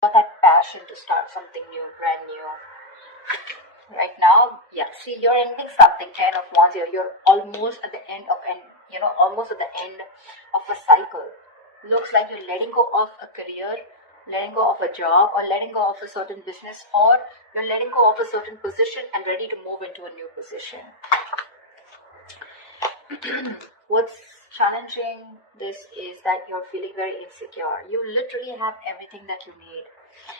got that passion to start something new, brand new. Right now, yeah, see, you're ending something, 10 of Wands here. You're almost at the end of almost at the end of a cycle. Looks like you're letting go of a career, letting go of a job, or letting go of a certain business, or you're letting go of a certain position and ready to move into a new position. What's challenging this is that you're feeling very insecure. You literally have everything that you need,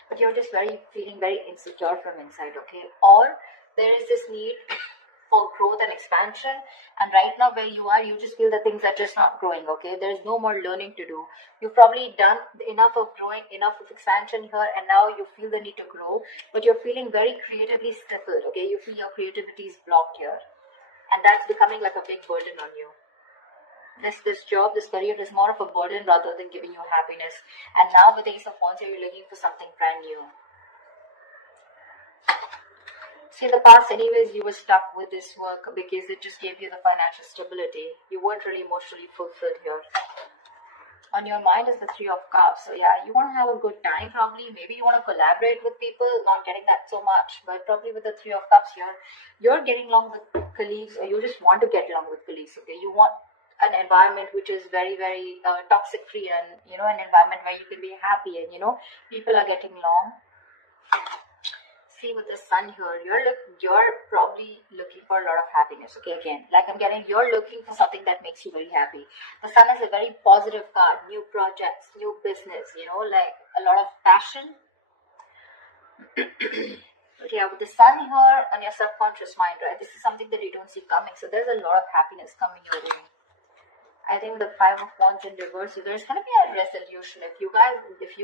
but you're just feeling very insecure from inside, okay? Or there is this need for growth and expansion, and right now where you are, you just feel that things are just not growing, okay? There's no more learning to do. You've probably done enough of growing, enough of expansion here, and now you feel the need to grow, but you're feeling very creatively stifled, okay? You feel your creativity is blocked here, and that's becoming like a big burden on you. This job, this career is more of a burden rather than giving you happiness. And now with the Ace of Wands, you're looking for something brand new. See, in the past anyways, you were stuck with this work because it just gave you the financial stability. You weren't really emotionally fulfilled here. On your mind is the Three of Cups. So yeah, you want to have a good time probably. Maybe you want to collaborate with people, not getting that so much. But probably with the Three of Cups here, you're getting along with colleagues, or you just want to get along with colleagues, okay? You want an environment which is very, very toxic free, and an environment where you can be happy and people are getting along. See, with the Sun here, you're probably looking for a lot of happiness, okay? Again, like I'm getting, you're looking for something that makes you very happy. The Sun is a very positive card. New projects, new business, like a lot of passion. But yeah, with the Sun here on your subconscious mind, right, this is something that you don't see coming, so there's a lot of happiness coming your way. I think the Five of Wands in reverse, so there's going to be a resolution. If you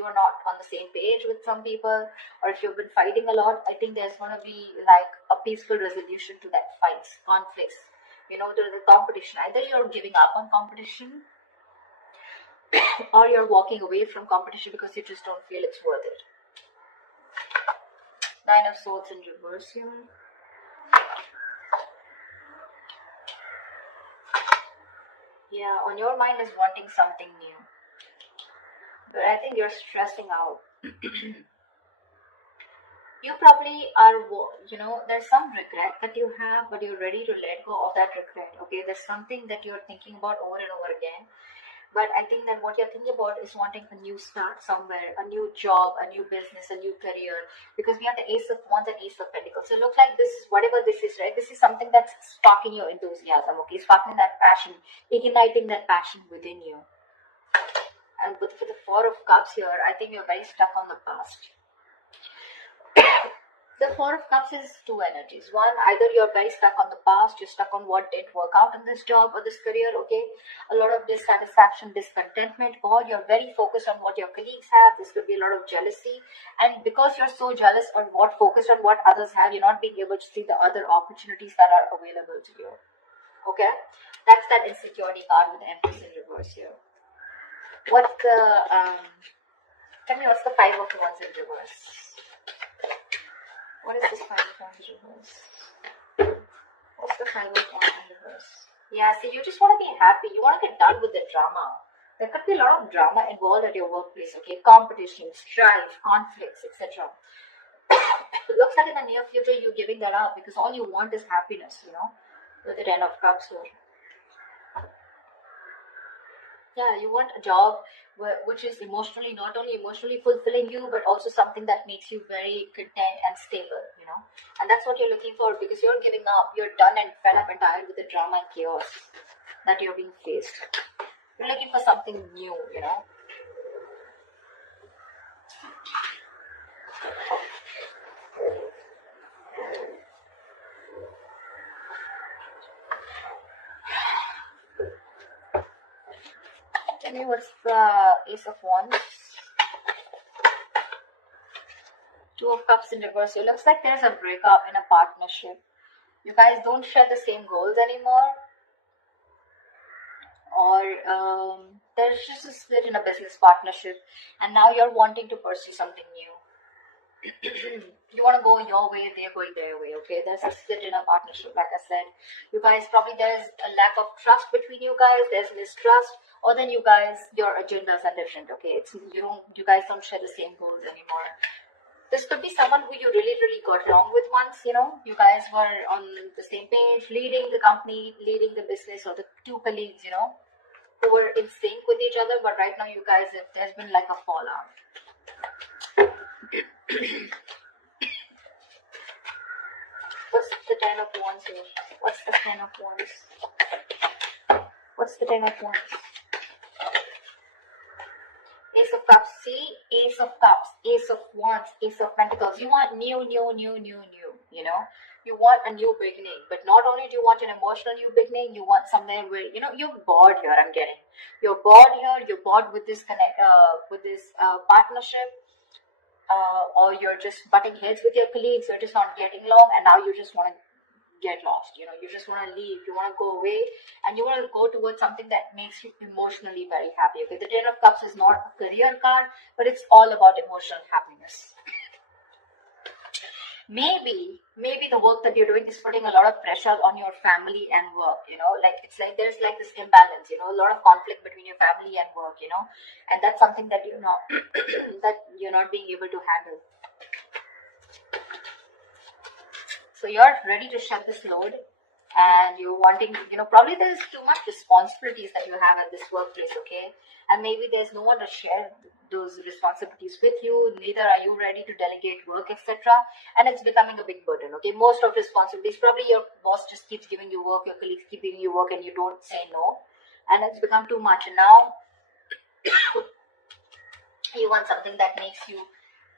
are not on the same page with some people, or if you've been fighting a lot, I think there's going to be like a peaceful resolution to that fights, conflicts, to the competition. Either you're giving up on competition or you're walking away from competition because you just don't feel it's worth it. Nine of Swords in reverse here. Yeah, on your mind is wanting something new. But I think you're stressing out. You probably are, there's some regret that you have, but you're ready to let go of that regret, okay? There's something that you're thinking about over and over again. But I think that what you're thinking about is wanting a new start somewhere, a new job, a new business, a new career. Because we have the Ace of Wands and Ace of Pentacles. So it looks like this is, whatever this is, right? This is something that's sparking your enthusiasm, okay? Sparking that passion, igniting that passion within you. And for the Four of Cups here, I think you're very stuck on the past. The Four of Cups is two energies. One, either you're very stuck on the past, you're stuck on what didn't work out in this job or this career, okay? A lot of dissatisfaction, discontentment, or you're very focused on what your colleagues have. This could be a lot of jealousy. And because you're so jealous or what focused on what others have, you're not being able to see the other opportunities that are available to you. Okay? That's that insecurity card with the Empress in reverse here. Tell me what's the Five of Wands in reverse? What is this Five of Wands in reverse? What's the Five of Wands in reverse? Yeah, see, you just want to be happy. You want to get done with the drama. There could be a lot of drama involved at your workplace, okay? Competition, strife, conflicts, etc. It looks like in the near future you're giving that up because all you want is happiness, with the Ten of Cups here. Yeah, you want a job which is not only emotionally fulfilling you, but also something that makes you very content and stable, And that's what you're looking for because you're giving up. You're done and fed up and tired with the drama and chaos that you're being faced. You're looking for something new, Tell me what's the Ace of Wands? Two of Cups in reverse. It looks like there's a breakup in a partnership. You guys don't share the same goals anymore. Or there's just a split in a business partnership. And now you're wanting to pursue something new. You want to go your way, they're going their way, okay? There's a split in a partnership, like I said. You guys, probably there's a lack of trust between you guys, there's mistrust, or then you guys, your agendas are different, okay? It's you guys don't share the same goals anymore. This could be someone who you really got along with once, you know? You guys were on the same page, leading the company, leading the business, or the two colleagues, you know, who were in sync with each other, but right now you guys, there's been like a fallout. What's the Ten of Wands here? What's the Ten of Wands? What's the Ten of Wands? Ace of Cups. See? Ace of Cups, Ace of Wands, Ace of Pentacles. You want new, you know? You want a new beginning. But not only do you want an emotional new beginning, you want somewhere where, you know, you're bored here, I'm getting. You're bored here, you're bored with this partnership. Or you're just butting heads with your colleagues, you're just not getting along, and now you just want to get lost, you know, you just want to leave, you want to go away, and you want to go towards something that makes you emotionally very happy, okay? The Ten of Cups is not a career card, but it's all about emotional happiness. Maybe the work that you're doing is putting a lot of pressure on your family and work, you know, like it's like there's like this imbalance, you know, a lot of conflict between your family and work, you know, and that's something that you're not that you're not being able to handle. So you're ready to shed this load, and you're wanting, you know, probably there's too much responsibilities that you have at this workplace, okay? And maybe there's no one to share those responsibilities with you, neither are you ready to delegate work, etc. And it's becoming a big burden, okay? Most of responsibilities, probably your boss just keeps giving you work, your colleagues keep giving you work, and you don't say no. And it's become too much. And now you want something that makes you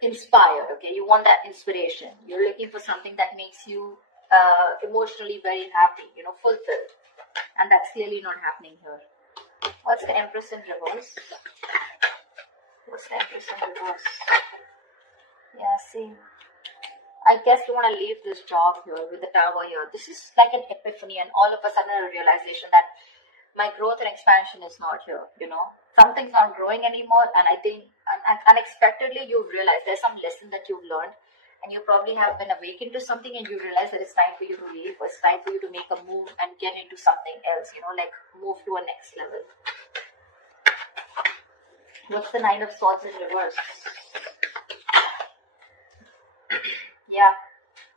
inspired, okay? You want that inspiration. You're looking for something that makes you emotionally very happy, you know, fulfilled. And that's clearly not happening here. What's the Empress in reverse? What's the Empress in reverse? Yeah, see, I guess you want to leave this job here with the Tower here. This is like an epiphany, and all of a sudden a realization that my growth and expansion is not here, you know. Something's not growing anymore, and I think unexpectedly you've realized there's some lesson that you've learned, and you probably have been awakened to something, and you realize that it's time for you to leave, or it's time for you to make a move and get into something else, you know, like move to a next level. What's the Nine of Swords in reverse? Yeah,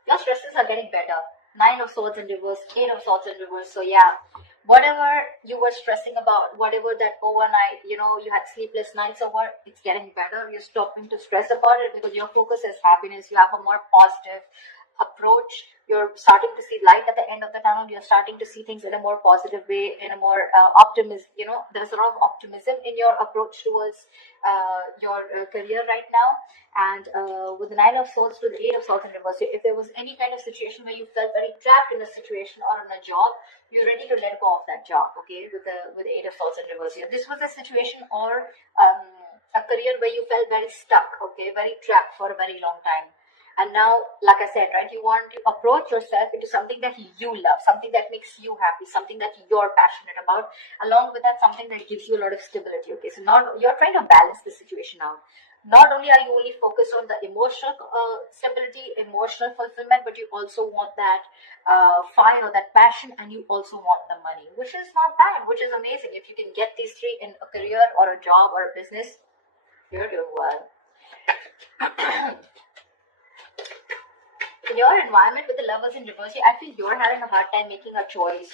your stresses are getting better. Nine of Swords in reverse, Eight of Swords in reverse. So yeah, whatever you were stressing about, whatever that overnight, you know, you had sleepless nights over, it's getting better. You're stopping to stress about it because your focus is happiness. You have a more positive approach. You're starting to see light at the end of the tunnel. You're starting to see things in a more positive way, in a more optimism. You know, there's a lot of optimism in your approach towards your career right now. And with the Nine of Swords to the Eight of Swords in reverse, if there was any kind of situation where you felt very trapped in a situation or in a job, you're ready to let go of that job, okay? With the Eight of Swords in reverse here. This was a situation or a career where you felt very stuck, okay? Very trapped for a very long time. And now, like I said, right, you want to approach yourself into something that you love, something that makes you happy, something that you're passionate about. Along with that, something that gives you a lot of stability, okay? So now you're trying to balance the situation out. Not only are you only focused on the emotional stability, emotional fulfillment, but you also want that fire, that passion, and you also want the money, which is not bad, which is amazing. If you can get these three in a career or a job or a business, you're doing well. In your environment with the Lovers in reverse, I feel you're having a hard time making a choice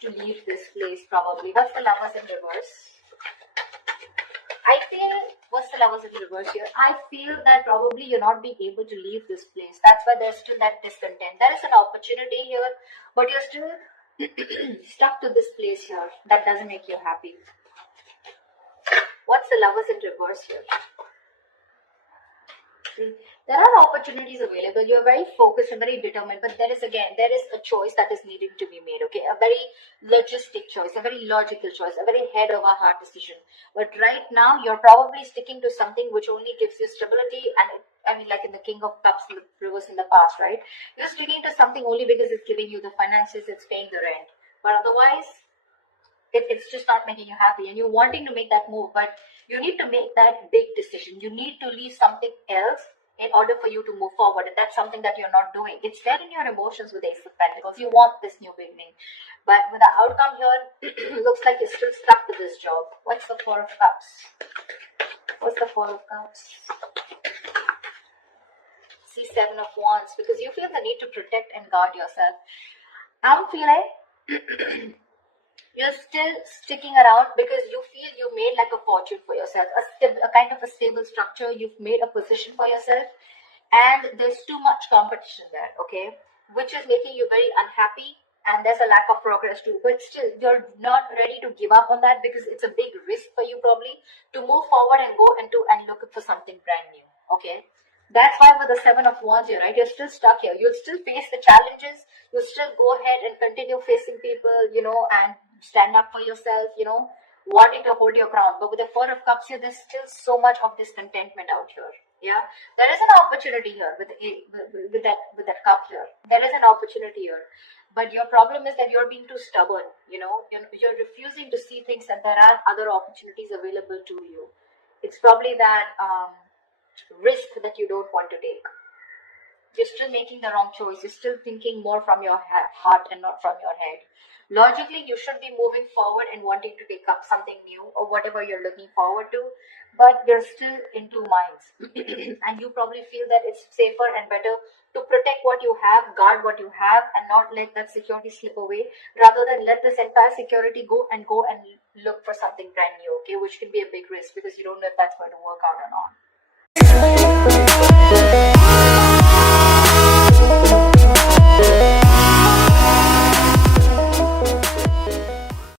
to leave this place probably. What's the Lovers in reverse? What's the Lovers in reverse here? I feel that probably you're not being able to leave this place. That's why there's still that discontent. There is an opportunity here, but you're still stuck to this place here. That doesn't make you happy. What's the Lovers in reverse here? There are opportunities available. You're very focused and very determined, but there is a choice that is needing to be made, okay? A very logistic choice, a very logical choice, a very head over heart decision. But right now, you're probably sticking to something which only gives you stability, and like in the King of Cups in the reverse in the past, right? You're sticking to something only because it's giving you the finances, it's paying the rent. But otherwise, it's just not making you happy, and you're wanting to make that move, but you need to make that big decision. You need to leave something else in order for you to move forward, and that's something that you're not doing. It's there in your emotions with Ace of Pentacles. You want this new beginning, but with the outcome here, looks like you're still stuck with this job. What's the Four of Cups? What's the Four of Cups? See, Seven of Wands, because you feel the need to protect and guard yourself. I'm feeling you're still sticking around because you feel you made like a fortune for yourself, a kind of a stable structure. You've made a position for yourself, and there's too much competition there, okay, which is making you very unhappy, and there's a lack of progress too. But still, you're not ready to give up on that because it's a big risk for you probably to move forward and go into and look for something brand new, okay. That's why with the Seven of Wands here, right, you're still stuck here. You'll still face the challenges. You'll still go ahead and continue facing people, and stand up for yourself, wanting to hold your ground. But with the Four of Cups here, there's still so much of discontentment out here. Yeah, there is an opportunity here with that cup here. There is an opportunity here, but your problem is that you're being too stubborn. You're refusing to see things, and there are other opportunities available to you. It's probably that risk that you don't want to take. You're still making the wrong choice. You're still thinking more from your heart and not from your head. Logically, you should be moving forward and wanting to take up something new or whatever you're looking forward to, but you're still in two minds. And you probably feel that it's safer and better to protect what you have, guard what you have, and not let that security slip away, rather than let this entire security go and look for something brand new, okay, which can be a big risk because you don't know if that's going to work out or not.